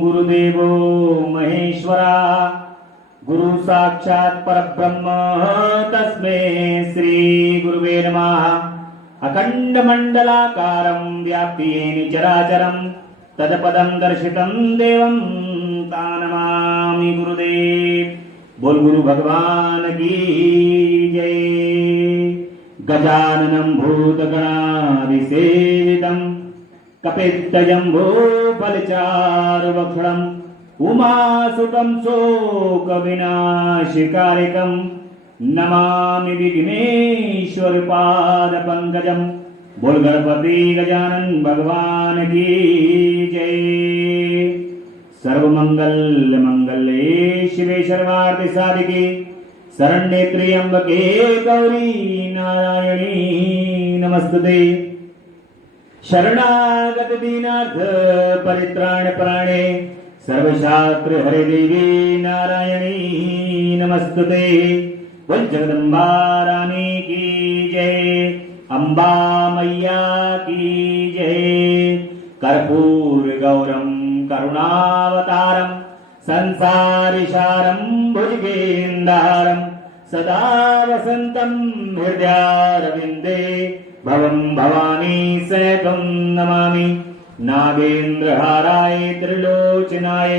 गुरुदेवो महेश्वरा गुरु साक्षात् परब्रह्म तस्मै श्री गुरुवे नमः। अखंड मंडलाकारं व्याप्येन चराचरं तत्पदं दर्शितं देवं तानमामि गुरुदेव। बोल गुरु भगवान की जय। गजाननं भूतगणाधिसेवितं कपित्तजम्बूफलचारुभक्षणं उमासुतं शोकविनाशकारिकं नमामि विघ्नेश्वरपादपङ्कजं। बोल गणपति गजानन भगवान की जय। सर्वमंगल मंगले शिवे सर्वार्थ साधिके शरण्ये त्र्यंबके गौरी नारायणी नमस्तुते। शरणागत दीनार्थ परित्राण प्राणे सर्वशास्त्र हरे देवी नारायणी नमस्तुते। बोल जगदम्बा रानी की जय। अम्बा मैया की जय। कर्पूर गौरम करुणावतारम संसारिसारं भुजगेन्द्रहारं सदा वसन्तं हृदयारविन्दे भवं भवानी सहितं नमामि। नागेन्द्रहाराय त्रिलोचनाय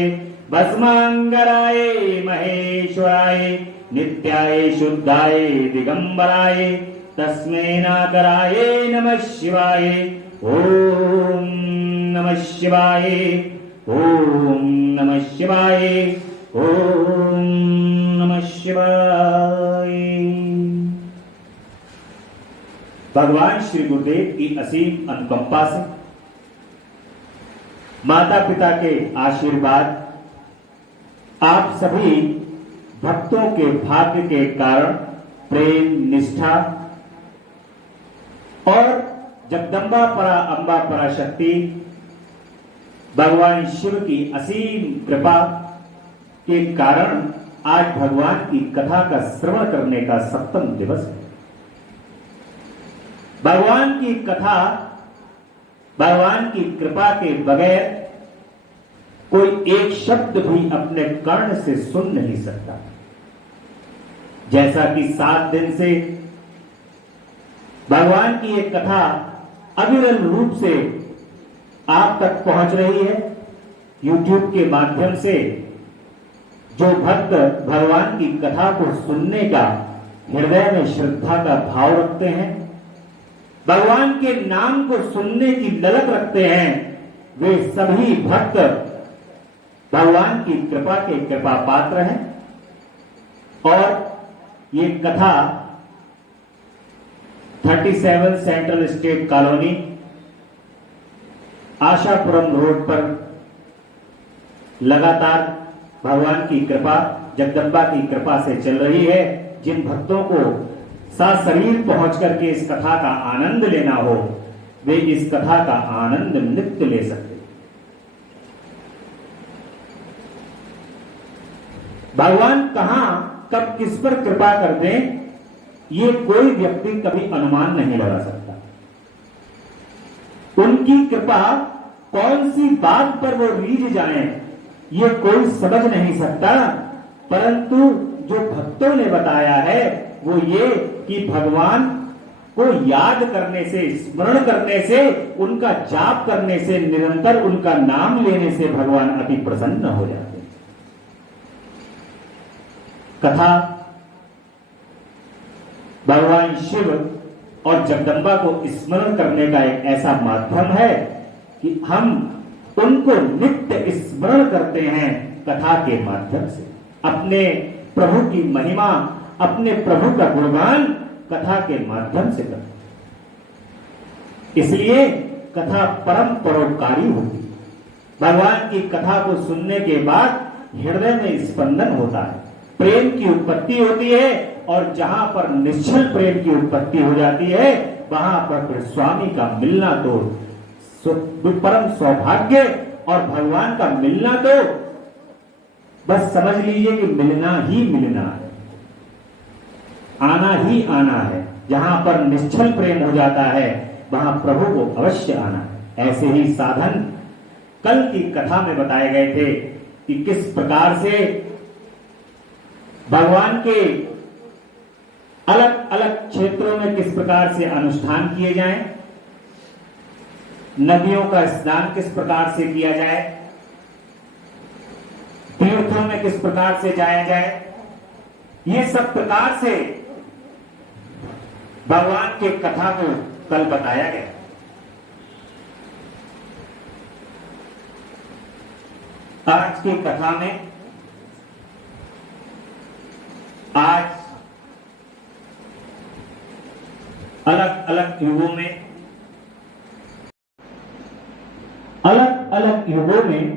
भस्मांगराय महेश्वराय नित्याय शुद्धाय दिगंबराय तस्मै नाकराय नमः शिवाय। ओम नमः शिवाय। ओम नमः शिवाय। ओम नमः शिवाय। भगवान श्री गुरुदेव की असीम अनुकंपा से माता पिता के आशीर्वाद आप सभी भक्तों के भाग्य के कारण प्रेम निष्ठा और जगदम्बा परा अम्बा पराशक्ति भगवान शिव की असीम कृपा के कारण आज भगवान की कथा का श्रवण करने का 7वां दिवस है। भगवान की कथा भगवान की कृपा के बगैर कोई एक शब्द भी अपने कर्ण से सुन नहीं सकता। जैसा कि 7 दिन से भगवान की एक कथा अविरल रूप से आप तक पहुंच रही है। YouTube के माध्यम से जो भक्त भगवान की कथा को सुनने का हृदय में श्रद्धा का भाव रखते हैं, भगवान के नाम को सुनने की ललक रखते हैं, वे सभी भक्त भगवान की कृपा के कृपा पात्र हैं। और ये कथा 37 central state colony Ashapuram road पर लगातार भगवान की कृपा जगदम्बा की कृपा से चल रही है। जिन भक्तों को सशरीर पहुंच करके इस कथा का आनंद लेना हो, वे इस कथा का आनंद नित्य ले सकते। भगवान कहां कब किस पर कृपा कर दें, ये कोई व्यक्ति कभी अनुमान नहीं लगा सकता। उनकी कृपा कौन सी बात पर वो रीझ जाए, ये कोई समझ नहीं सकता। परंतु जो भक्तों ने बताया है वो ये कि भगवान को याद करने से, स्मरण करने से, उनका जाप करने से, निरंतर उनका नाम लेने से भगवान अति प्रसन्न हो जाते हैं। कथा भगवान शिव और जगदम्बा को स्मरण करने का एक ऐसा माध्यम है कि हम उनको नित्य स्मरण करते हैं कथा के माध्यम से। अपने प्रभु की महिमा, अपने प्रभु का गुणगान कथा के माध्यम से करते हैं। इसलिए कथा परम परोपकारी होती है। भगवान की कथा को सुनने के बाद हृदय में स्पंदन होता है, प्रेम की उत्पत्ति होती है। और जहां पर निश्चल प्रेम की उत्पत्ति हो जाती है, वहां पर फिर स्वामी का मिलना तो परम सौभाग्य, और भगवान का मिलना तो बस समझ लीजिए कि मिलना ही मिलना है, आना ही आना है। जहां पर निश्चल प्रेम हो जाता है, वहां प्रभु को अवश्य आना है। ऐसे ही साधन कल की कथा में बताए गए थे कि किस प्रकार से भगवान के अलग अलग क्षेत्रों में किस प्रकार से अनुष्ठान किए जाएं, नदियों का स्नान किस प्रकार से किया जाए, तीर्थों में किस प्रकार से जाया जाए। ये सब प्रकार से भगवान के कथा को कल बताया गया। आज की कथा में आज अलग अलग युगों में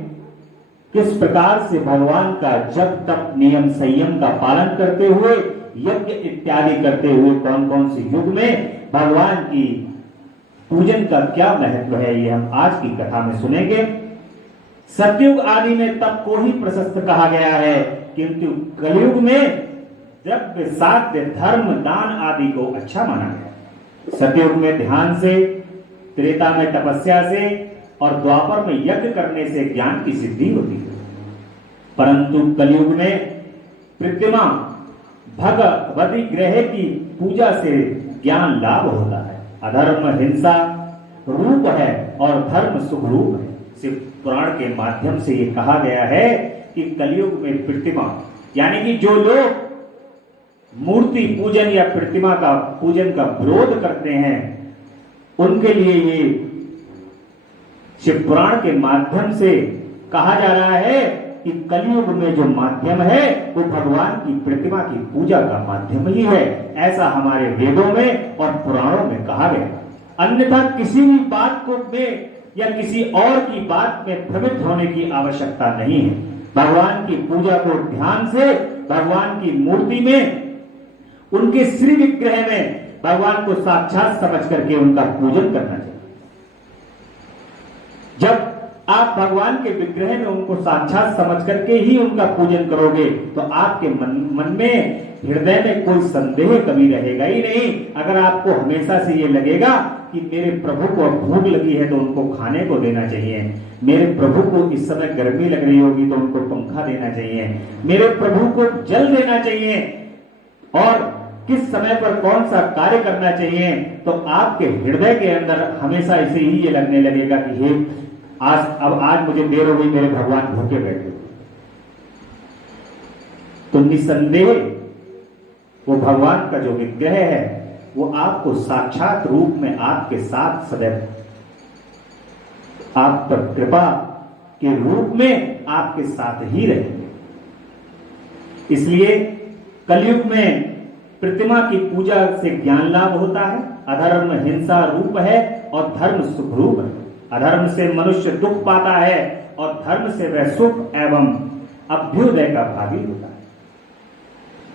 किस प्रकार से भगवान का जप तप नियम संयम का पालन करते हुए यज्ञ इत्यादि करते हुए कौन कौन से युग में भगवान की पूजन का क्या महत्व है, ये हम आज की कथा में सुनेंगे। सतयुग आदि में तप को ही प्रशस्त कहा गया है, किंतु कलयुग में द्रव्य साध्य धर्म दान आदि को अच्छा माना गया। सतयुग में ध्यान से, त्रेता में तपस्या से और द्वापर में यज्ञ करने से ज्ञान की सिद्धि होती है, परंतु कलयुग में प्रतिमा भगवती ग्रह की पूजा से ज्ञान लाभ होता है। अधर्म हिंसा रूप है और धर्म सुख रूप है। शिव पुराण के माध्यम से ये कहा गया है कि कलयुग में प्रतिमा यानी कि जो लोग मूर्ति पूजन या प्रतिमा का पूजन का विरोध करते हैं, उनके लिए ये शिव पुराण के माध्यम से कहा जा रहा है कि कलयुग में जो माध्यम है वो भगवान की प्रतिमा की पूजा का माध्यम ही है। ऐसा हमारे वेदों में और पुराणों में कहा गया। अन्यथा किसी भी बात को में या किसी और की बात में भ्रमित होने की आवश्यकता नहीं है। भगवान की पूजा को ध्यान से भगवान की मूर्ति में, उनके श्री विग्रह में भगवान को साक्षात समझ करके उनका पूजन करना चाहिए। जब आप भगवान के विग्रह में उनको साक्षात समझ करके ही उनका पूजन करोगे तो आपके मन में हृदय में कोई संदेह कभी रहेगा ही नहीं। अगर आपको हमेशा से ये लगेगा कि मेरे प्रभु को भूख लगी है तो उनको खाने को देना चाहिए, मेरे प्रभु को इस समय गर्मी लग रही होगी तो उनको पंखा देना चाहिए, मेरे प्रभु को जल देना चाहिए और किस समय पर कौन सा कार्य करना चाहिए, तो आपके हृदय के अंदर हमेशा इसे ही ये लगने लगेगा कि हे आज मुझे देर हो गई, मेरे भगवान भूखे बैठे। तो निसंदेह वो भगवान का जो विग्रह है वो आपको साक्षात रूप में आपके साथ सदैव आप पर कृपा के रूप में आपके साथ ही रहेंगे। इसलिए कलयुग में प्रतिमा की पूजा से ज्ञान लाभ होता है। अधर्म हिंसा रूप है और धर्म सुख रूप है। अधर्म से मनुष्य दुख पाता है और धर्म से वह सुख एवं अभ्युदय का भागी होता है।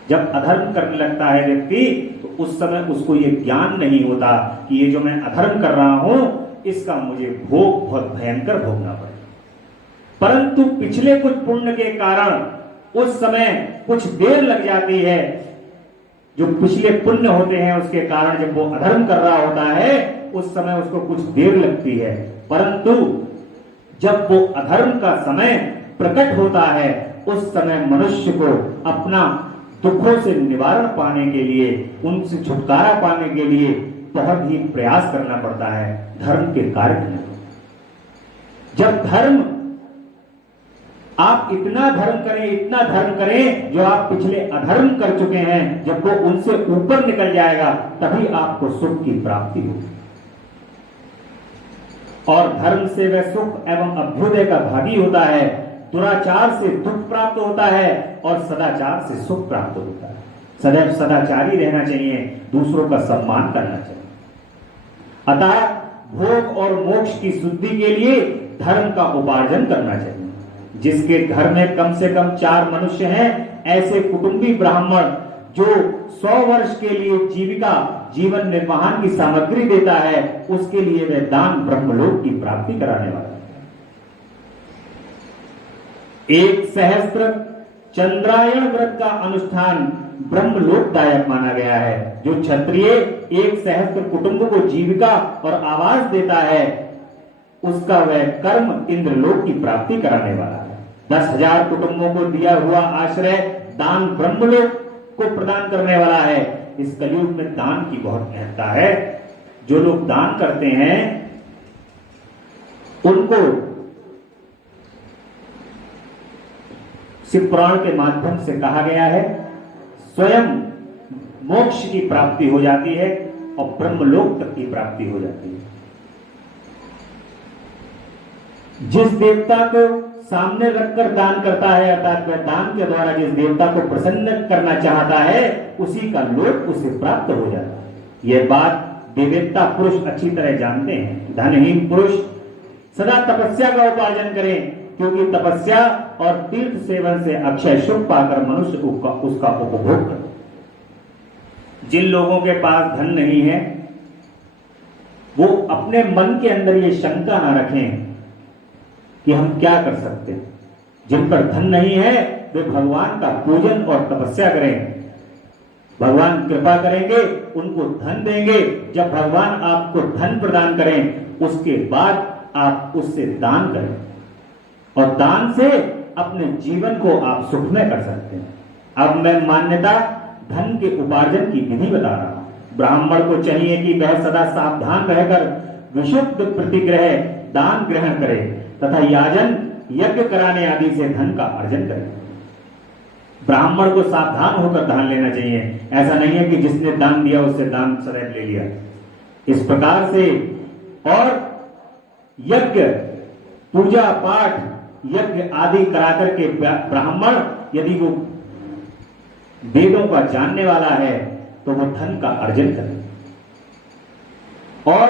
जब अधर्म करने लगता है व्यक्ति तो उस समय उसको ये ज्ञान नहीं होता कि ये जो मैं अधर्म कर रहा हूं इसका मुझे भोग बहुत भयंकर भोगना पड़ेगा। परंतु पिछले कुछ पुण्य के कारण उस समय कुछ देर लग जाती है। जो पिछले पुण्य होते हैं उसके कारण जब वो अधर्म कर रहा होता है उस समय उसको कुछ देर लगती है, परंतु जब वो अधर्म का समय प्रकट होता है उस समय मनुष्य को अपना दुखों से निवारण पाने के लिए, उनसे छुटकारा पाने के लिए बहुत ही प्रयास करना पड़ता है धर्म के कार्य करने। जब धर्म आप इतना धर्म करें जो आप पिछले अधर्म कर चुके हैं, जब वो उनसे ऊपर निकल जाएगा तभी आपको सुख की प्राप्ति होगी। और धर्म से वह सुख एवं अभ्युदय का भागी होता है। दुराचार से दुख प्राप्त होता है और सदाचार से सुख प्राप्त होता है। सदैव सदाचारी रहना चाहिए, दूसरों का सम्मान करना चाहिए। अतः भोग और मोक्ष की शुद्धि के लिए धर्म का उपार्जन करना चाहिए। जिसके घर में कम से कम 4 मनुष्य हैं, ऐसे कुटुंबी ब्राह्मण जो 100 वर्ष के लिए जीवन निर्वाहन की सामग्री देता है, उसके लिए वह दान ब्रह्मलोक की प्राप्ति कराने वाला है। 1 सहस्त्र चंद्रायण व्रत का अनुष्ठान ब्रह्मलोकदायक माना गया है। जो क्षत्रिय 1 सहस्त्र कुटुंब को जीविका और आवास देता है उसका वह कर्म इंद्रलोक की प्राप्ति कराने वाला है। 10,000 कुटुंबों को दिया हुआ आश्रय दान ब्रह्मलोक को प्रदान करने वाला है। इस कलयुग में दान की बहुत महत्ता है। जो लोग दान करते हैं उनको शिव पुराण के माध्यम से कहा गया है स्वयं मोक्ष की प्राप्ति हो जाती है और ब्रह्मलोक तक की प्राप्ति हो जाती है। जिस देवता को सामने रखकर दान करता है, अर्थात वह दान के द्वारा जिस देवता को प्रसन्न करना चाहता है, उसी का लोक उसे प्राप्त हो जाता है। यह बात देवता पुरुष अच्छी तरह जानते हैं। धनहीन पुरुष सदा तपस्या का उपार्जन करें, क्योंकि तपस्या और तीर्थ सेवन से अक्षय सुख पाकर मनुष्य उसका उपभोग करे। जिन लोगों के पास धन नहीं है वो अपने मन के अंदर ये शंका ना रखें कि हम क्या कर सकते हैं। जिन पर धन नहीं है वे भगवान का पूजन और तपस्या करें। भगवान कृपा करेंगे, उनको धन देंगे। जब भगवान आपको धन प्रदान करें उसके बाद आप उससे दान करें और दान से अपने जीवन को आप सुखमय कर सकते हैं। अब मैं मान्यता धन के उपार्जन की विधि बता रहा हूं। ब्राह्मण को चाहिए कि वह सदा सावधान रहकर विशुद्ध प्रतिग्रह दान ग्रहण करे तथा याजन यज्ञ कराने आदि से धन का अर्जन करे। ब्राह्मण को सावधान होकर दान लेना चाहिए। ऐसा नहीं है कि जिसने दान दिया उससे दान सदैव ले लिया। इस प्रकार से और यज्ञ पूजा पाठ यज्ञ आदि करा करके ब्राह्मण यदि वो वेदों का जानने वाला है तो वो धन का अर्जन करे और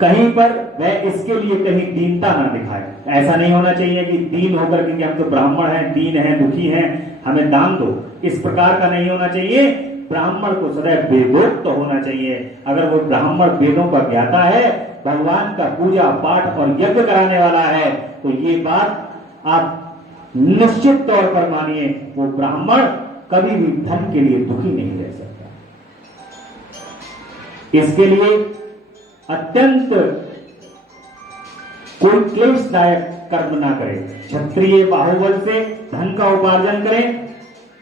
कहीं पर वह इसके लिए कहीं दीनता ना दिखाए। ऐसा नहीं होना चाहिए कि दीन होकर क्योंकि हम तो ब्राह्मण हैं, दीन हैं, दुखी हैं, हमें दान दो, इस प्रकार का नहीं होना चाहिए। ब्राह्मण को सदैव वेदोक्त तो होना चाहिए। अगर वो ब्राह्मण वेदों का ज्ञाता है, भगवान का पूजा पाठ और यज्ञ कराने वाला है, तो ये बात आप निश्चित तौर पर मानिए, वो ब्राह्मण कभी भी धन के लिए दुखी नहीं रह सकता। इसके लिए अत्यंत कोई क्लेशदायक कर्म ना करे। क्षत्रिय बाहुबल से धन का उपार्जन करें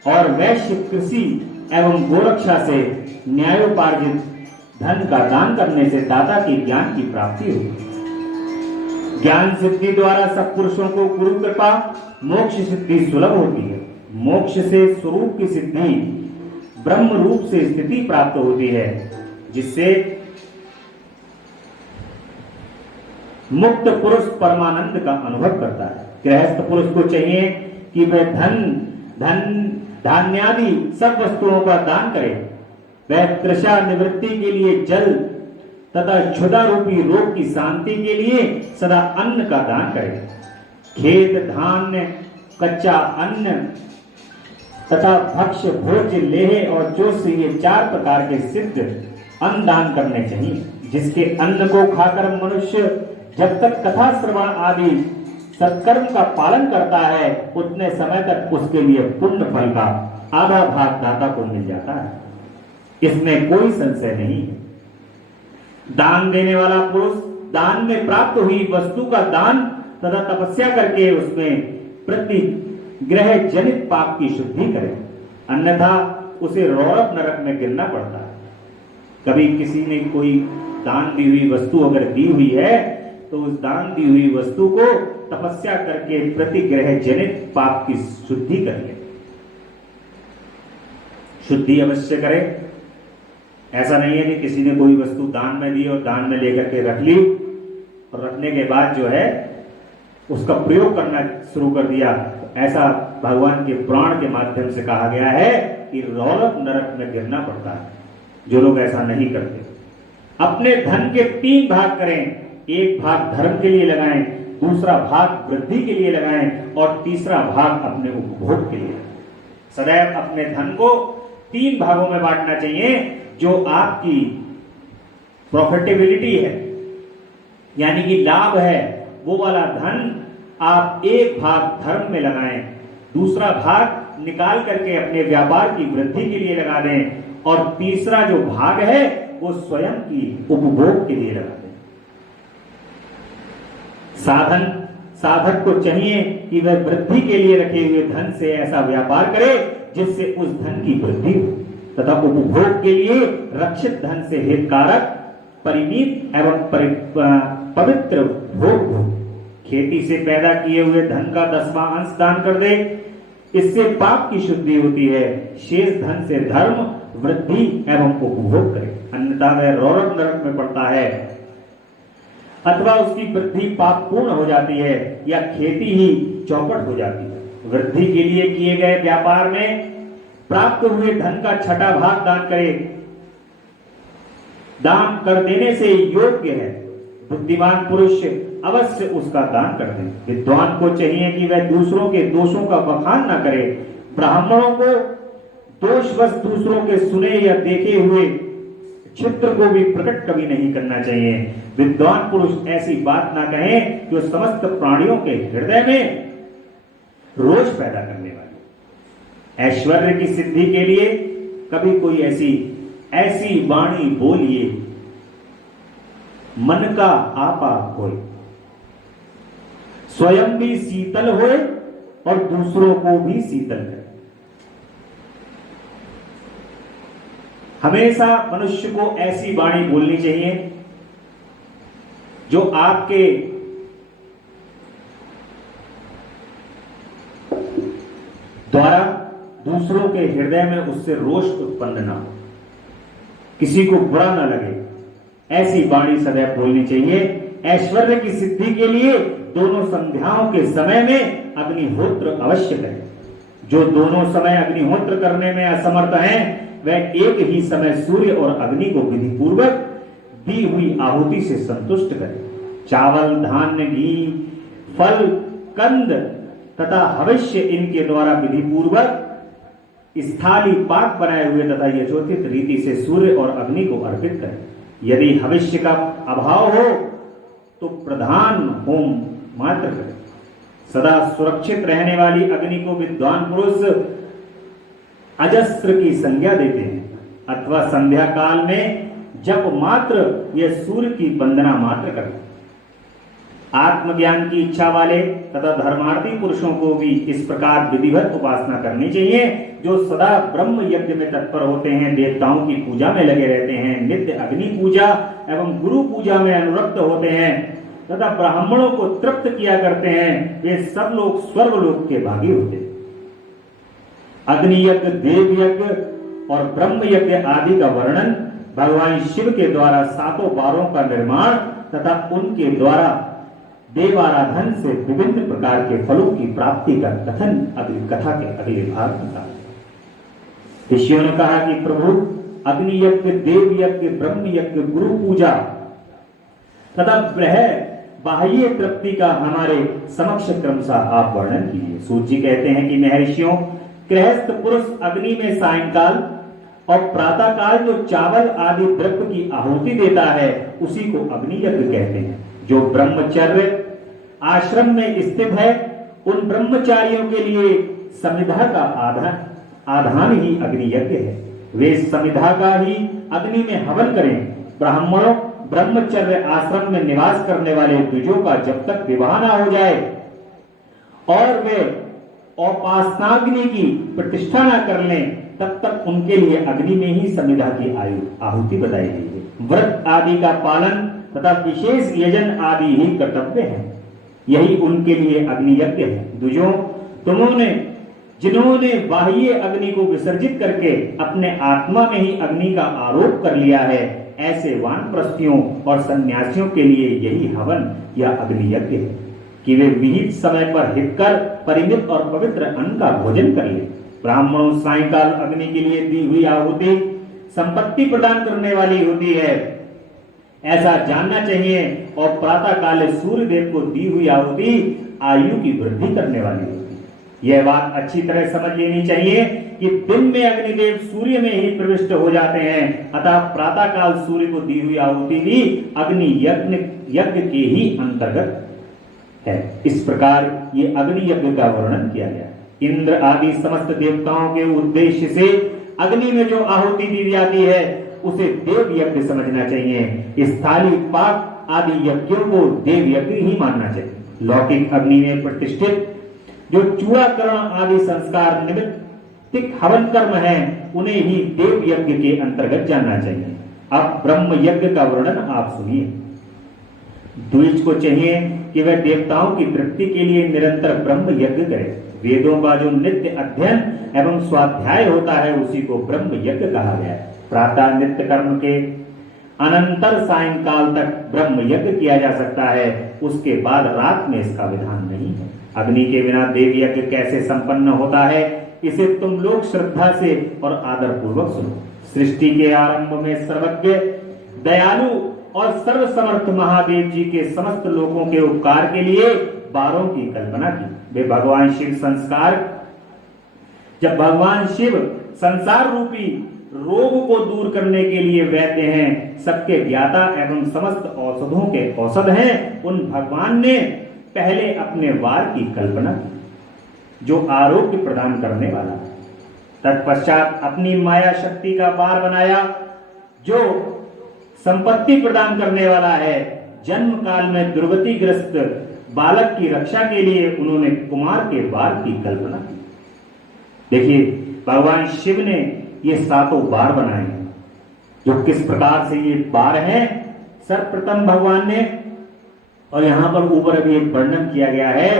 और वैश्य कृषि एवं गोरक्षा से न्यायोपार्जित धन का दान करने से दाता के ज्ञान की प्राप्ति होगी। ज्ञान सिद्धि द्वारा सब पुरुषों को गुरु कृपा मोक्ष सिद्धि सुलभ होती है। मोक्ष से स्वरूप की सिद्धि ब्रह्म रूप से स्थिति प्राप्त होती है, जिससे मुक्त पुरुष परमानंद का अनुभव करता है। गृहस्थ पुरुष को चाहिए कि वह धान्यादि सब वस्तुओं का दान करे। वह तृषा निवृत्ति के लिए जल तथा क्षुधा रूपी रोग की शांति के लिए सदा अन्न का दान करे। खेत धान्य कच्चा अन्न तथा भक्ष्य भोज्य लेह और जोश से ये 4 प्रकार के सिद्ध अन्न दान करने चाहिए। जिसके अन्न को खाकर मनुष्य जब तक कथा श्रवण आदि सत्कर्म का पालन करता है, उतने समय तक उसके लिए पुण्य फल का आधा भाग दाता को मिल जाता है। इसमें कोई संशय नहीं है। दान देने वाला पुरुष दान में प्राप्त हुई वस्तु का दान तथा तपस्या करके उसमें प्रतिग्रह जनित पाप की शुद्धि करे, अन्यथा उसे रौरव नरक में गिरना पड़ता है। कभी किसी ने कोई दान दी हुई वस्तु अगर दी हुई है तो उस दान दी हुई वस्तु को तपस्या करके प्रतिग्रह जनित पाप की शुद्धि करिए। शुद्धि अवश्य करें। ऐसा नहीं है कि किसी ने कोई वस्तु दान में दी और दान में लेकर के रख ली और रखने के बाद जो है उसका प्रयोग करना शुरू कर दिया। ऐसा भगवान के पुराण के माध्यम से कहा गया है कि रौरव नरक में गिरना पड़ता है। जो लोग ऐसा नहीं करते, अपने धन के 3 भाग करें। एक भाग धर्म के लिए लगाएं, दूसरा भाग वृद्धि के लिए लगाएं और तीसरा भाग अपने उपभोग के लिए। सदैव अपने धन को 3 भागों में बांटना चाहिए। जो आपकी प्रॉफिटेबिलिटी है यानी कि लाभ है, वो वाला धन आप एक भाग धर्म में लगाएं, दूसरा भाग निकाल करके अपने व्यापार की वृद्धि के लिए लगा दें और तीसरा जो भाग है वो स्वयं की उपभोग के लिए लगा दें। साधक को चाहिए कि वह वृद्धि के लिए रखे हुए धन से ऐसा व्यापार करे जिससे उस धन की वृद्धि हो तथा उपभोग के लिए रक्षित धन से हितकारक परिमित एवं पवित्र भोग हो। खेती से पैदा किए हुए धन का 10वां अंश दान कर दे, इससे पाप की शुद्धि होती है। शेष धन से धर्म वृद्धि एवं उपभोग करे, अन्यथा वह रौरक नरक में पड़ता है अथवा उसकी वृद्धि पाप पूर्ण हो जाती है या खेती ही चौपट हो जाती है। वृद्धि के लिए किए गए व्यापार में प्राप्त हुए धन का 6वां भाग दान करे। दान कर देने से योग्य है, बुद्धिमान पुरुष अवश्य उसका दान कर दे। विद्वान को चाहिए कि वह दूसरों के दोषों का बखान न करे। ब्राह्मणों को दोषवश दूसरों के सुने या देखे हुए चित्र को भी प्रकट कभी नहीं करना चाहिए। विद्वान पुरुष ऐसी बात ना कहे जो समस्त प्राणियों के हृदय में रोष पैदा करने वाली। ऐश्वर्य की सिद्धि के लिए कभी कोई ऐसी वाणी बोलिए, मन का आपा होए, स्वयं भी शीतल होए और दूसरों को भी शीतल करे। हमेशा मनुष्य को ऐसी वाणी बोलनी चाहिए जो आपके द्वारा दूसरों के हृदय में उससे रोष उत्पन्न ना हो, किसी को बुरा ना लगे, ऐसी वाणी सदैव बोलनी चाहिए। ऐश्वर्य की सिद्धि के लिए दोनों संध्याओं के समय में अग्निहोत्र अवश्य करें। जो दोनों समय अग्निहोत्र करने में असमर्थ हैं, वह एक ही समय सूर्य और अग्नि को विधि पूर्वक दी हुई आहुति से संतुष्ट करें। चावल, धान्य, घी, फल, कंद तथा हविष्य इनके द्वारा विधि पूर्वक स्थाली पाक बनाए हुए तथा यथोचित रीति से सूर्य और अग्नि को अर्पित करें। यदि हविष्य का अभाव हो तो प्रधान होम मात्र करें। सदा सुरक्षित रहने वाली अग्नि को विद्वान पुरुष अजस्त्र की संज्ञा देते हैं अथवा संध्या काल में जप मात्र या सूर्य की वंदना मात्र करते। आत्मज्ञान की इच्छा वाले तथा धर्मार्थी पुरुषों को भी इस प्रकार विधिवत उपासना करनी चाहिए, जो सदा ब्रह्म यज्ञ में तत्पर होते हैं, देवताओं की पूजा में लगे रहते हैं, नित्य अग्नि पूजा एवं गुरु पूजा में अनुरक्त होते हैं तथा ब्राह्मणों को तृप्त किया करते हैं। वे सब लोग स्वर्गलोक के भागी होते हैं। अग्नि यज्ञ, देव यज्ञ और ब्रह्म यज्ञ आदि का वर्णन भगवान शिव के द्वारा 7 बारों का निर्माण तथा उनके द्वारा देवाराधन से विभिन्न प्रकार के फलों की प्राप्ति का कथन अगली कथा के अगले भाग में था। ऋषियों ने कहा कि प्रभु, अग्नि यज्ञ, देव यज्ञ, ब्रह्म यज्ञ, गुरु पूजा तथा बाह्य तृप्ति का हमारे समक्ष क्रमशः आप वर्णन कीजिए। सूत जी कहते हैं कि महर्षियों, गृहस्थ पुरुष अग्नि में सायंकाल और प्रातः काल जो चावल आदि द्रव्य की आहुति देता है उसी को अग्नि यज्ञ कहते हैं। जो ब्रह्मचर्य आश्रम में स्थित है उन ब्रह्मचारियों के लिए समिधा का आधान ही अग्नि यज्ञ है। वे समिधा का ही अग्नि में हवन करें। ब्राह्मणों ब्रह्मचर्य आश्रम में निवास करने वाले द्विजों का जब तक विवाह न हो जाए और वे उपासनाग्नि की प्रतिष्ठा न कर लें तब तक उनके लिए अग्नि में ही समिधा की आहुति बताई गई है। व्रत आदि का पालन तथा विशेष यजन आदि ही कर्तव्य है, यही उनके लिए अग्नि यज्ञ है। द्विजों, जिन्होंने बाह्य अग्नि को विसर्जित करके अपने आत्मा में ही अग्नि का आरोप कर लिया है, ऐसे वानप्रस्थियों और सन्यासियों के लिए यही हवन या अग्नि यज्ञ है कि वे विहित समय पर हितकर परिमित और पवित्र अन्न का भोजन कर ले। ब्राह्मणों, सायंकाल अग्नि के लिए दी हुई आहुति संपत्ति प्रदान करने वाली होती है, ऐसा जानना चाहिए, और प्रातः काल सूर्य देव को दी हुई आहुति आयु की वृद्धि करने वाली होती है। यह बात अच्छी तरह समझ लेनी चाहिए कि दिन में अग्निदेव सूर्य में ही प्रविष्ट हो जाते हैं, अतः प्रातः काल सूर्य को दी हुई आहुति भी अग्नि यज्ञ के ही अंतर्गत है। इस प्रकार ये अग्नि यज्ञ का वर्णन किया गया। इंद्र आदि समस्त देवताओं के उद्देश्य से अग्नि में जो आहुति दी जाती है उसे देव यज्ञ समझना चाहिए। स्थाली पाक आदि यज्ञों को देव यज्ञ ही मानना चाहिए। लौकिक अग्नि में प्रतिष्ठित जो चूड़ाकरण आदि संस्कार निमित्तिक हवन कर्म है, उन्हें ही देव यज्ञ के अंतर्गत जानना चाहिए। अब ब्रह्म यज्ञ का वर्णन आप सुनिए। द्विज को चाहिए कि वह देवताओं की तृप्ति के लिए निरंतर ब्रह्म यज्ञ करे। वेदों का जो नित्य अध्ययन एवं स्वाध्याय होता है, उसी को ब्रह्म यज्ञ कहा गया है। प्रातः नित्य कर्म के अनंतर सायंकाल तक ब्रह्म यज्ञ किया जा सकता है, उसके बाद रात में इसका विधान नहीं है। अग्नि के बिना देव यज्ञ कैसे संपन्न होता है, इसे तुम लोग श्रद्धा से और आदर पूर्वक सुनो। सृष्टि के आरंभ में सर्वज्ञ, दयालु और सर्वसमर्थ महादेव जी के समस्त लोगों के उपकार के लिए बारों की कल्पना की। वे भगवान शिव जब भगवान शिव संसार रूपी रोग को दूर करने के लिए वैद्य हैं, सबके ज्ञाता एवं समस्त औषधों के औषध हैं, उन भगवान ने पहले अपने वार की कल्पना की जो आरोग्य प्रदान करने वाला। तत्पश्चात अपनी माया शक्ति का वार बनाया जो संपत्ति प्रदान करने वाला है। जन्म काल में दुर्गति ग्रस्त बालक की रक्षा के लिए उन्होंने कुमार के वार की कल्पना की। देखिए, भगवान शिव ने ये सातों बार बनाए हैं। जो किस प्रकार से ये बार हैं, सर्वप्रथम भगवान ने, और यहां पर ऊपर अभी एक वर्णन किया गया है,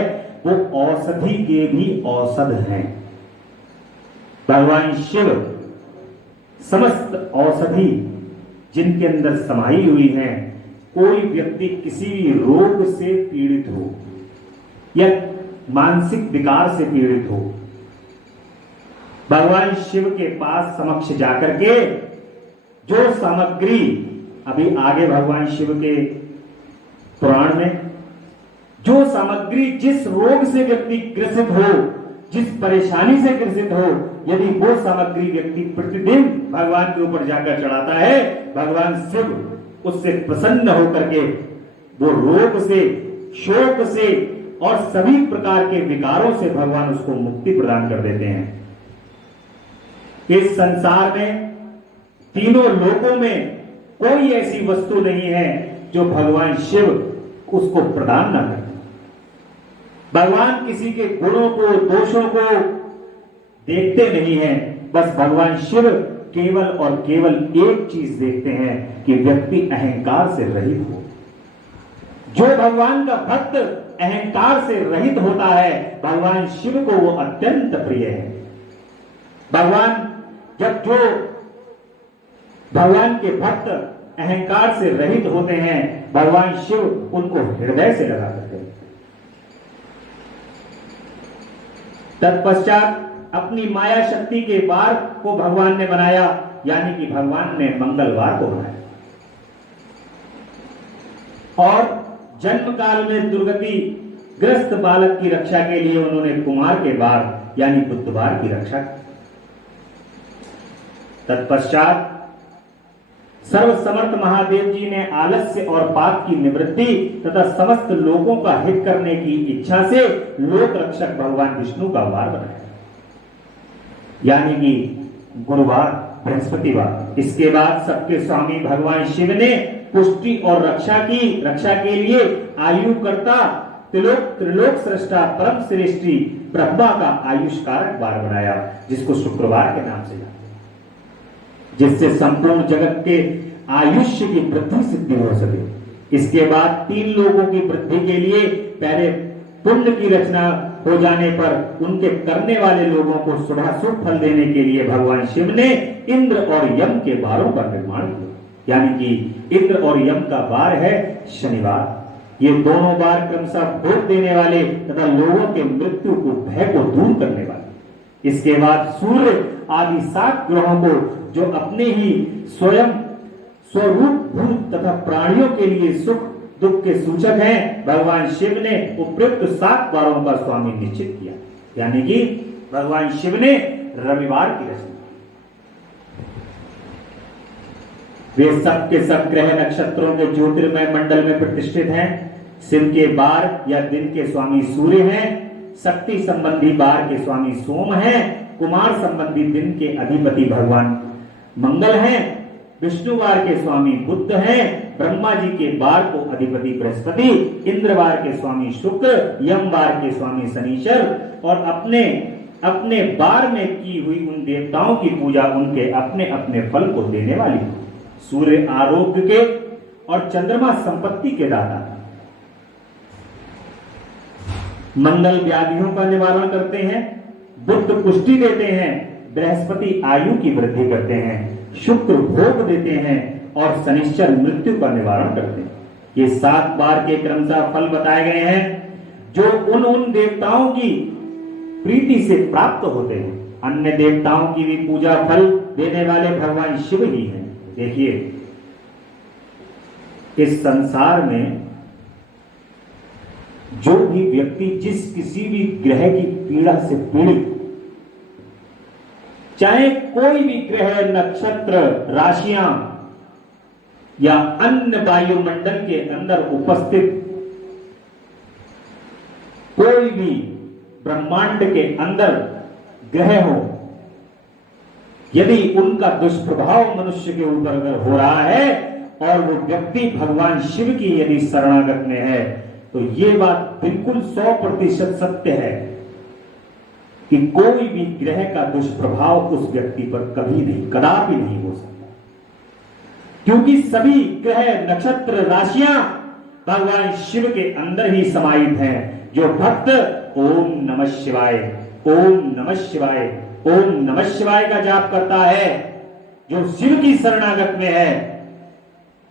वो औषधि के भी औषध हैं। भगवान शिव समस्त औषधि जिनके अंदर समाई हुई है, कोई व्यक्ति किसी भी रोग से पीड़ित हो या मानसिक विकार से पीड़ित हो, भगवान शिव के पास समक्ष जाकर के जो सामग्री, अभी आगे भगवान शिव के पुराण में जो सामग्री जिस रोग से व्यक्ति ग्रसित हो, जिस परेशानी से ग्रसित हो, यदि वो सामग्री व्यक्ति प्रतिदिन भगवान के ऊपर जाकर चढ़ाता है, भगवान शिव उससे प्रसन्न होकर के वो रोग से, शोक से और सभी प्रकार के विकारों से भगवान उसको मुक्ति प्रदान कर देते हैं। इस संसार में तीनों लोकों में कोई ऐसी वस्तु नहीं है जो भगवान शिव उसको प्रदान ना करे। भगवान किसी के गुणों को, दोषों को देखते नहीं हैं, बस भगवान शिव केवल और केवल एक चीज देखते हैं कि व्यक्ति अहंकार से रहित हो। जो भगवान का भक्त अहंकार से रहित होता है, भगवान शिव को वो अत्यंत प्रिय है। जो भगवान के भक्त अहंकार से रहित होते हैं, भगवान शिव उनको हृदय से लगा करते हैं। तत्पश्चात अपनी माया शक्ति के वार को भगवान ने बनाया, यानी कि भगवान ने मंगलवार को बनाया, और जन्म काल में दुर्गति ग्रस्त बालक की रक्षा के लिए उन्होंने कुमार के वार यानी बुधवार की रक्षा की। तत्पश्चात सर्वसमर्थ महादेव जी ने आलस्य और पाप की निवृत्ति तथा समस्त लोगों का हित करने की इच्छा से लोक रक्षक भगवान विष्णु का वार बनाया, यानी कि गुरुवार, बृहस्पतिवार। इसके बाद सबके स्वामी भगवान शिव ने पुष्टि और रक्षा के लिए आयुकर्ता त्रिलोक सृष्टा परम श्रेष्ठी ब्रह्मा का आयुष कारक वार बनाया, जिसको शुक्रवार के नाम से, जिससे संपूर्ण जगत के आयुष्य की वृद्धि सिद्धि हो सके। इसके बाद 3 लोगों की वृद्धि के लिए पहले पुण्य की रचना हो जाने पर उनके करने वाले लोगों को शुभ फल देने के लिए भगवान शिव ने इंद्र और यम के वारों का निर्माण किया, यानी कि इंद्र और यम का वार है शनिवार। ये दोनों वार क्रमशः भोग देने वाले तथा लोगों के मृत्यु को, भय को दूर करने वाले। इसके बाद सूर्य आदि 7 ग्रहों को, जो अपने ही स्वरूप भूत तथा प्राणियों के लिए सुख दुख के सूचक हैं, भगवान शिव ने उपयुक्त 7 वारों का स्वामी निश्चित किया, यानी कि भगवान शिव ने रविवार की रचना। वे सब के सब ग्रह नक्षत्रों के ज्योतिर्मय मंडल में प्रतिष्ठित हैं। शिव के बार या दिन के स्वामी सूर्य हैं, शक्ति संबंधी बार के स्वामी सोम हैं, कुमार संबंधी दिन के अधिपति भगवान मंगल हैं, विष्णुवार के स्वामी बुध हैं, ब्रह्मा जी के वार को अधिपति बृहस्पति, इंद्रवार के स्वामी शुक्र, यमवार के स्वामी शनिचर, और अपने अपने वार में की हुई उन देवताओं की पूजा उनके अपने अपने फल को देने वाली। सूर्य आरोग्य के और चंद्रमा संपत्ति के दाता, मंगल व्याधियों का निवारण करते हैं, बुध पुष्टि देते हैं, बृहस्पति आयु की वृद्धि करते हैं, शुक्र भोग देते हैं और शनिश्चर मृत्यु का निवारण करते हैं। ये 7 बार के क्रमशः फल बताए गए हैं जो उन देवताओं की प्रीति से प्राप्त होते हैं। अन्य देवताओं की भी पूजा फल देने वाले भगवान शिव ही हैं। देखिए, इस संसार में जो भी व्यक्ति जिस किसी भी ग्रह की पीड़ा से पीड़ित, चाहे कोई भी ग्रह, नक्षत्र, राशियां या अन्य वायुमंडल के अंदर उपस्थित कोई भी ब्रह्मांड के अंदर ग्रह हो, यदि उनका दुष्प्रभाव मनुष्य के ऊपर अगर हो रहा है और वो व्यक्ति भगवान शिव की यदि शरणागत में है, तो ये बात बिल्कुल 100% सत्य है कि कोई भी ग्रह का दुष्प्रभाव उस व्यक्ति पर कभी नहीं, कदापि नहीं हो सकता, क्योंकि सभी ग्रह, नक्षत्र, राशियां भगवान शिव के अंदर ही समाहित हैं। जो भक्त ओम नमः शिवाय, ओम नमः शिवाय, ओम नमः शिवाय का जाप करता है, जो शिव की शरणागत में है,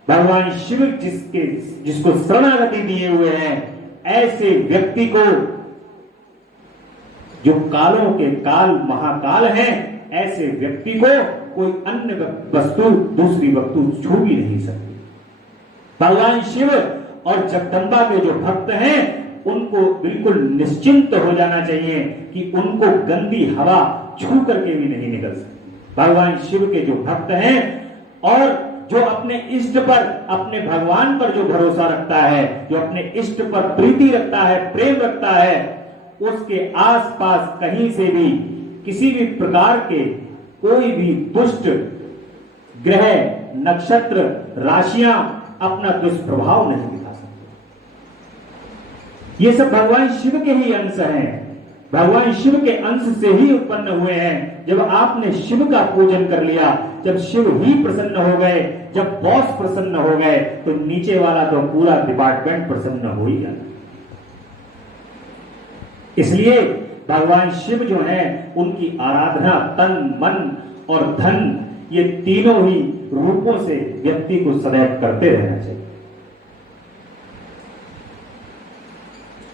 भगवान शिव जिसको शरणागति दिए हुए हैं, ऐसे व्यक्ति को, जो कालों के काल महाकाल हैं, ऐसे व्यक्ति को कोई अन्य वस्तु, दूसरी वस्तु छू भी नहीं सकती। भगवान शिव और जगदम्बा के जो भक्त हैं, उनको बिल्कुल निश्चिंत हो जाना चाहिए कि उनको गंदी हवा छू करके भी नहीं निकल सकती। भगवान शिव के जो भक्त हैं और जो अपने इष्ट पर, अपने भगवान पर जो भरोसा रखता है, जो अपने इष्ट पर प्रीति रखता है, प्रेम रखता है, उसके आसपास कहीं से भी किसी भी प्रकार के कोई भी दुष्ट ग्रह, नक्षत्र, राशियां अपना दुष्प्रभाव नहीं दिखा सकते। ये सब भगवान शिव के ही अंश हैं, भगवान शिव के अंश से ही उत्पन्न हुए हैं। जब आपने शिव का पूजन कर लिया, जब शिव ही प्रसन्न हो गए, जब बॉस प्रसन्न हो गए, तो नीचे वाला तो पूरा डिपार्टमेंट प्रसन्न हो ही जाता। इसलिए भगवान शिव जो है, उनकी आराधना तन, मन और धन, ये तीनों ही रूपों से व्यक्ति को सदैव करते रहना चाहिए।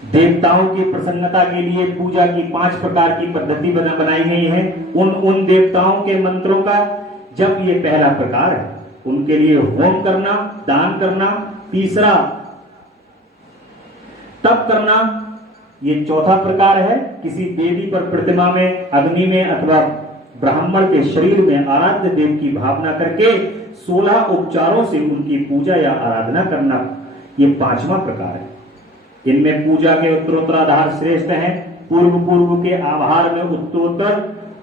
देवताओं की प्रसन्नता के लिए पूजा की 5 प्रकार की पद्धति बनाई गई है। उन देवताओं के मंत्रों का जब ये पहला प्रकार है, उनके लिए होम करना, दान करना, तीसरा तप करना, ये चौथा प्रकार है। किसी देवी पर, प्रतिमा में, अग्नि में अथवा ब्राह्मण के शरीर में आराध्य देव की भावना करके 16 उपचारों से उनकी पूजा या आराधना करना, ये 5वां प्रकार है। इनमें पूजा के उत्तरोत्तराधार श्रेष्ठ हैं। पूर्व के आभार में उत्तरोत्तर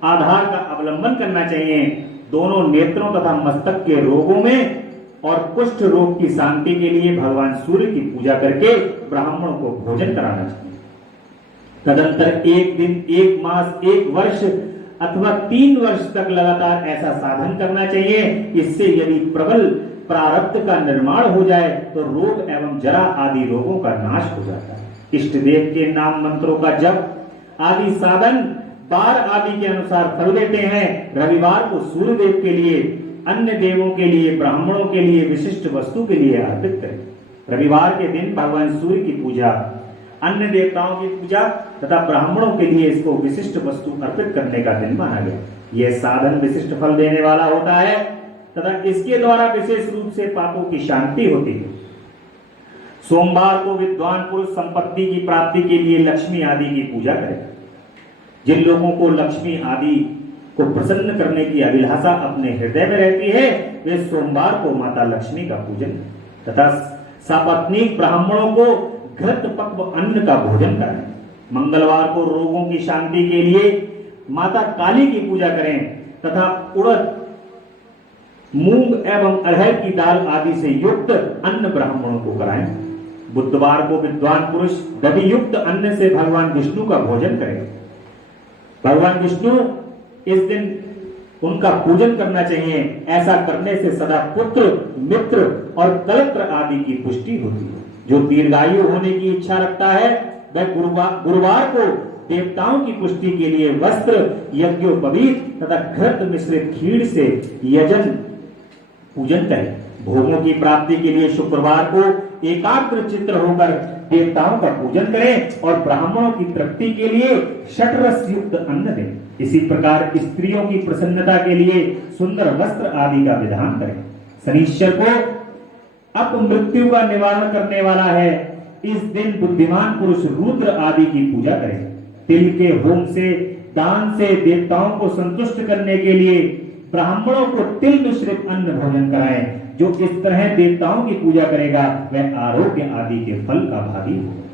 आधार का अवलंबन करना चाहिए। दोनों नेत्रों तथा मस्तक के रोगों में और कुष्ठ रोग की शांति के लिए भगवान सूर्य की पूजा करके ब्राह्मणों को भोजन कराना चाहिए। तदंतर 1 दिन, 1 मास, 1 वर्ष अथवा 3 वर्ष तक लगातार ऐसा साधन करना चाहिए। इससे यदि प्रबल प्रारब्ध का निर्माण हो जाए तो रोग एवं जरा आदि रोगों का नाश हो जाता है। इष्ट देव के नाम मंत्रों का जप आदि साधन बार आदि के अनुसार फल देते हैं। रविवार को सूर्य देव के लिए, अन्य देवों के लिए, ब्राह्मणों के लिए, विशिष्ट वस्तु के लिए अर्पित करें। रविवार के दिन भगवान सूर्य की पूजा, अन्य देवताओं की पूजा तथा ब्राह्मणों के लिए इसको विशिष्ट वस्तु अर्पित करने का दिन माना गया। यह साधन विशिष्ट फल देने वाला होता है तथा इसके द्वारा विशेष रूप से पापों की शांति होती है। सोमवार को विद्वान पुरुष संपत्ति की प्राप्ति के लिए लक्ष्मी आदि की पूजा करें। जिन लोगों को लक्ष्मी आदि को प्रसन्न करने की अभिलाषा अपने हृदय में रहती है, वे सोमवार को माता लक्ष्मी का पूजन तथा सपत्नीक ब्राह्मणों को घृत पक्व अन्न का भोजन करें। मंगलवार को रोगों की शांति के लिए माता काली की पूजा करें तथा उड़द मूंग एवं अरहर की दाल आदि से युक्त अन्न ब्राह्मणों को कराएं। बुधवार को विद्वान पुरुष दधि युक्त अन्न से भगवान विष्णु का भोजन करें। भगवान विष्णु इस दिन उनका पूजन करना चाहिए। ऐसा करने से सदा पुत्र, मित्र और कलत्र आदि की पुष्टि होती है। जो दीर्घायु होने की इच्छा रखता है वह गुरुवार को देवताओं की पुष्टि के लिए वस्त्र, यज्ञोपवीत तथा घृत मिश्रित खीर से यजन पूजन करें। भोगों की प्राप्ति के लिए शुक्रवार को एकाग्र चित्त होकर देवताओं का पूजन करें और ब्राह्मणों की तृप्ति के लिए षटरस युक्त अन्न दें। इसी प्रकार स्त्रियों की प्रसन्नता के लिए सुंदर वस्त्र आदि का विधान करें। शनिश्चर को अपमृत्यु का निवारण करने वाला है। इस दिन बुद्धिमान पुरुष रुद्र आदि की पूजा करें। तिल के होम से, दान से देवताओं को संतुष्ट करने के लिए ब्राह्मणों को तिल मिश्रित अन्न भोजन कराएं। जो इस तरह देवताओं की पूजा करेगा वह आरोग्य आदि के फल का भागी होगा।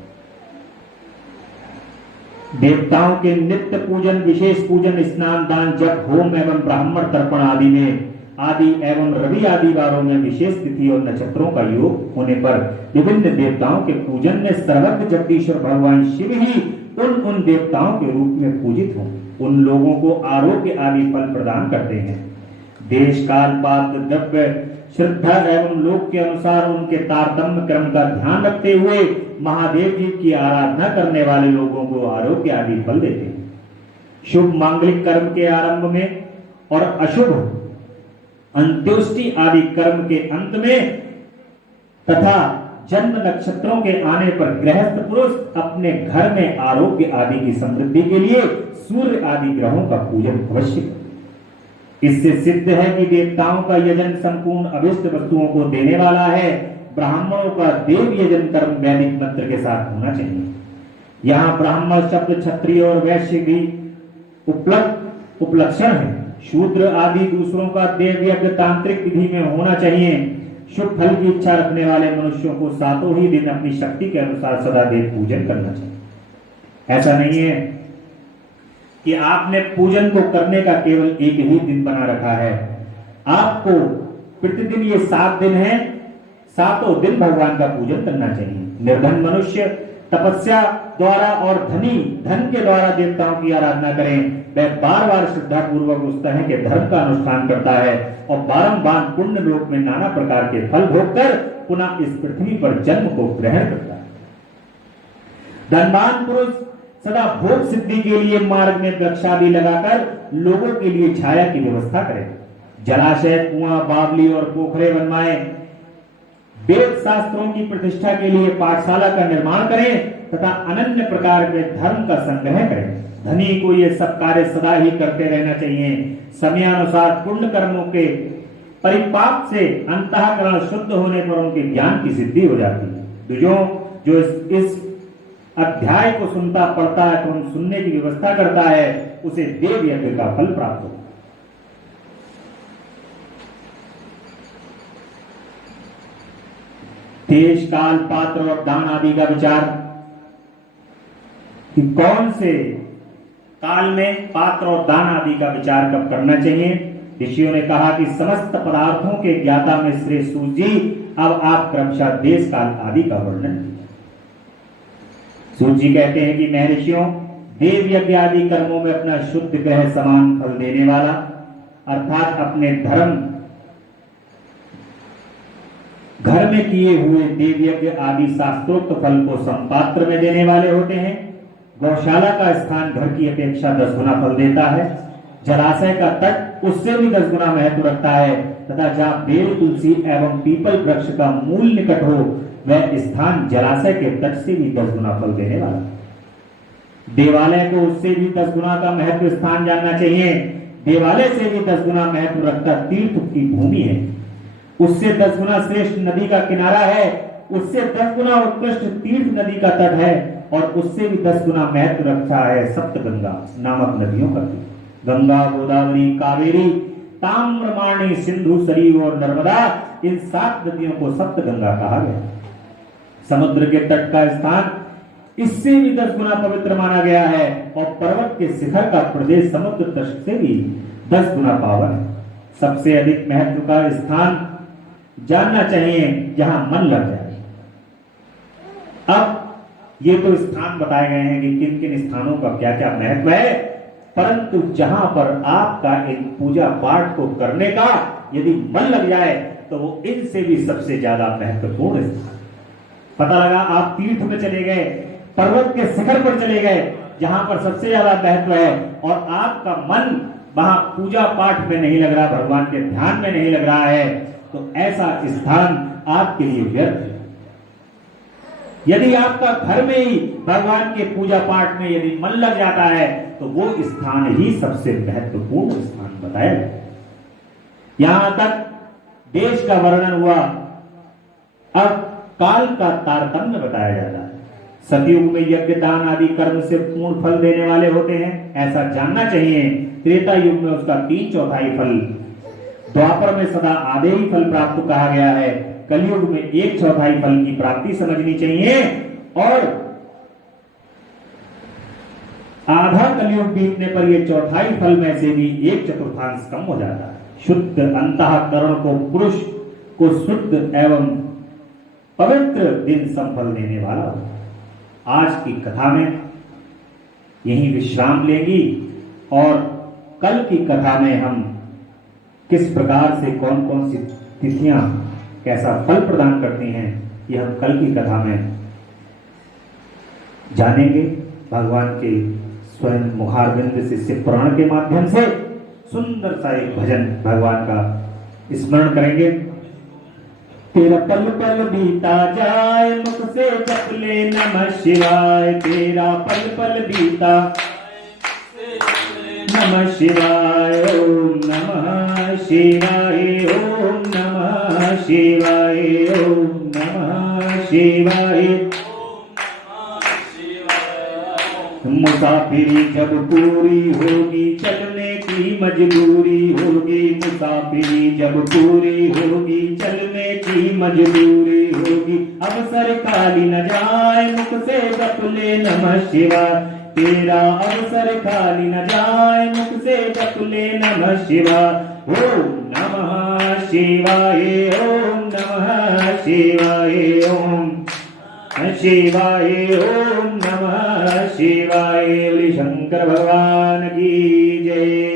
देवताओं के नित्य पूजन, विशेष पूजन, स्नान, दान, जप, होम एवं ब्राह्मण तर्पण आदि में आदि एवं रवि आदि वारों में विशेष तिथि और नक्षत्रों का योग होने पर विभिन्न देवताओं के पूजन में सर्वज्ञ जगदीश्वर भगवान शिव ही उन देवताओं के रूप में पूजित हों। उन लोगों को आरोग्य आदि फल प्रदान करते हैं। देश काल पात्र द्रव्य श्रद्धा एवं लोक के अनुसार उनके तारतम्य क्रम का ध्यान रखते हुए महादेव जी की आराधना करने वाले लोगों को आरोग्य आदि फल देते हैं। शुभ मांगलिक कर्म के आरंभ में और अशुभ अंत्योष्टि आदि कर्म के अंत में तथा जन्म नक्षत्रों के आने पर गृहस्थ पुरुष अपने घर में आरोग्य आदि की समृद्धि के लिए सूर्य आदि ग्रहों का पूजन अवश्य करें। इससे सिद्ध है कि देवताओं का यजन संपूर्ण अभिष्ट वस्तुओं को देने वाला है। ब्राह्मणों का देव यजन कर्म वैदिक मंत्र के साथ होना चाहिए। यहाँ ब्राह्मण शब्द क्षत्रिय और वैश्य भी उपलक्षण है। शूद्र आदि दूसरों का देव यज्ञ तांत्रिक विधि में होना चाहिए। शुभ फल की इच्छा रखने वाले मनुष्यों को सातों ही दिन अपनी शक्ति के अनुसार सदा देव पूजन करना चाहिए। ऐसा नहीं है कि आपने पूजन को करने का केवल एक ही दिन बना रखा है। आपको प्रतिदिन ये 7 दिन है, सातों दिन भगवान का पूजन करना चाहिए। निर्धन मनुष्य तपस्या द्वारा और धनी धन के द्वारा देवताओं की आराधना करें। वह बार बार श्रद्धा पूर्वक उस तरह के धर्म का अनुष्ठान करता है और बारंबार पुण्य लोक में नाना प्रकार के फल भोगकर पुनः इस पृथ्वी पर जन्म को ग्रहण करता है। धनवान पुरुष सदा भोग सिद्धि के लिए मार्ग में वृक्षादि लगाकर लोगों के लिए छाया की व्यवस्था करें। जलाशय, कुआं, बावली और पोखरे बनवाएं। वेद शास्त्रों की प्रतिष्ठा के लिए पाठशाला का निर्माण करें तथा अनन्य प्रकार के धर्म का संग्रह करें। धनी को ये सब कार्य सदा ही करते रहना चाहिए। समयानुसार पुण्य कर्मों के परिपाक से अंतःकरण शुद्ध होने पर उनके ज्ञान की सिद्धि हो जाती है। द्विजों जो इस अध्याय को सुनता पढ़ता है तो हम सुनने की व्यवस्था करता है, उसे देव यज्ञ का फल प्राप्त होगा। देश काल पात्र और दान आदि का विचार कि कौन से काल में पात्र और दान आदि का विचार कब करना चाहिए। ऋषियों ने कहा कि समस्त पदार्थों के ज्ञाता में श्रेष्ठ सूर्य जी, अब आप क्रमशः देश काल आदि का वर्णन कीजिए। सूर्य जी कहते हैं कि महर्षियों, देव यज्ञ आदि कर्मों में अपना शुद्ध ग्रह समान फल देने वाला अर्थात अपने धर्म घर में किए हुए देव यज्ञ आदि शास्त्रोक्त फल को संपात्र में देने वाले होते हैं। गौशाला का स्थान घर की अपेक्षा 10 गुना फल देता है। जलाशय का तट उससे भी 10 गुना महत्व रखता है तथा जहाँ बेल, तुलसी एवं पीपल वृक्ष का मूल निकट हो वह स्थान जलाशय के तट से भी 10 गुना फल देने वाला। देवालय को उससे भी 10 गुना का महत्व स्थान जानना चाहिए। देवालय से भी 10 गुना महत्व रखता तीर्थ की भूमि है। उससे 10 गुना श्रेष्ठ नदी का किनारा है। उससे 10 गुना उत्कृष्ट तीर्थ नदी का तट है और उससे भी 10 गुना महत्व रखता है सप्तगंगा नामक नदियों का। गंगा, गोदावरी, कावेरी, ताम्रपाणी, सिंधु, सरयू और नर्मदा, इन 7 नदियों को सप्तगंगा कहा गया। समुद्र के तट का स्थान इससे भी 10 गुना पवित्र माना गया है और पर्वत के शिखर का प्रदेश समुद्र तट से भी 10 गुना पावन है। सबसे अधिक महत्व का स्थान जानना चाहिए जहां मन लग जाए। अब ये तो स्थान बताए गए हैं कि किन किन स्थानों का क्या क्या महत्व है, परंतु जहां पर आपका इन पूजा पाठ को करने का यदि मन लग जाए तो वो इनसे भी सबसे ज्यादा महत्वपूर्ण स्थान। पता लगा आप तीर्थ में चले गए, पर्वत के शिखर पर चले गए जहां पर सबसे ज्यादा महत्व है, और आपका मन वहां पूजा पाठ में नहीं लग रहा, भगवान के ध्यान में नहीं लग रहा है, तो ऐसा स्थान आपके लिए व्यर्थ है। यदि आपका घर में ही भगवान के पूजा पाठ में यदि मन लग जाता है तो वो स्थान ही सबसे महत्वपूर्ण स्थान बताया गया। यहां तक देश का वर्णन हुआ, अब काल का तारतम्य बताया जाता है। सतयुग में यज्ञ दान आदि कर्म से पूर्ण फल देने वाले होते हैं, ऐसा जानना चाहिए। त्रेता युग में उसका 3/4 फल, द्वापर में सदा आधे ही फल प्राप्त कहा गया है, कलयुग में 1/4 फल की प्राप्ति समझनी चाहिए, और आधा कलयुग बीतने पर यह 1/4 फल में से भी 1/4 कम हो जाता है। शुद्ध अंतःकरण को, पुरुष को शुद्ध एवं पवित्र दिन संफल देने वाला होता है। आज की कथा में यही विश्राम लेगी, और कल की कथा में हम किस प्रकार से कौन कौन सी तिथियां कैसा फल प्रदान करती हैं, यह हम कल की कथा में जानेंगे। भगवान के स्वयं मुखारविंद शिष्य पुराण के माध्यम से सुंदर सा एक भजन भगवान का स्मरण करेंगे। तेरा पल पल बीता जाए, मुख से जप ले नमः शिवाय। तेरा पल पल बीता नमः शिवाय, ओम नमः शिवाय, ओम नमः शिवाय, ओम नमः शिवाय। मुसाफिरी जब पूरी होगी, चलने की मजबूरी होगी। मुसाफिरी जब पूरी होगी, चलने की मजबूरी होगी। अवसर खाली न जाए, मुख से जप ले नमः शिवाय। तेरा अवसर खाली न जाए, मुख से जप ले नमः शिवाय। ओम नमः शिवाय, ओम नमः शिवाय, ओम शिवाय, ओम नमः शिवाय। बोले शंकर भगवान की जय।